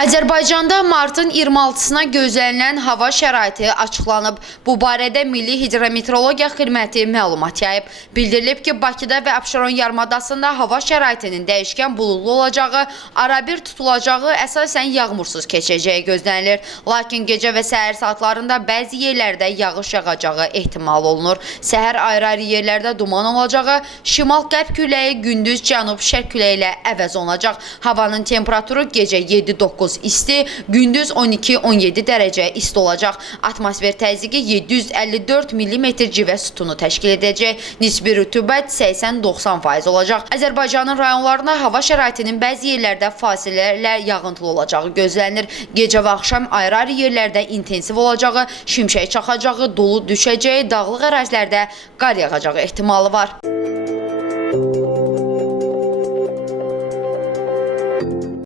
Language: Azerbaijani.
Azərbaycanda martın 26-sına gözlənilən hava şəraiti açıqlanıb. Bu barədə Milli Hidrometeorologiya Xidməti məlumat yayıb. Bildirilib ki, Bakıda və Abşeron yarımadasında hava şəraitinin dəyişkən buludlu olacağı, arabir tutulacağı, əsasən yağmursuz keçəcəyi gözlənilir. Lakin gecə və səhər saatlarında bəzi yerlərdə yağış yağacağı ehtimal olunur. Səhər ayrı-ayrı yerlərdə duman olacağı, şimal-qərb küləyi gündüz cənub-şərq küləyi ilə əvəz olunacaq. Havanın temperaturu gecə 7-9 isti, gündüz 12-17 dərəcə isti olacaq. Atmosfer təzyiqi 754 mm civə sütunu təşkil edəcək. Nisbi rütubət 80-90% olacaq. Azərbaycanın rayonlarında hava şəraitinin bəzi yerlərdə fasilələrlə yağıntılı olacağı gözlənilir. Gecə və axşam ayrı-ayrı yerlərdə intensiv olacağı, şimşək çaxacağı, dolu düşəcəyi, dağlıq ərazilərdə qar yağacağı ehtimalı var.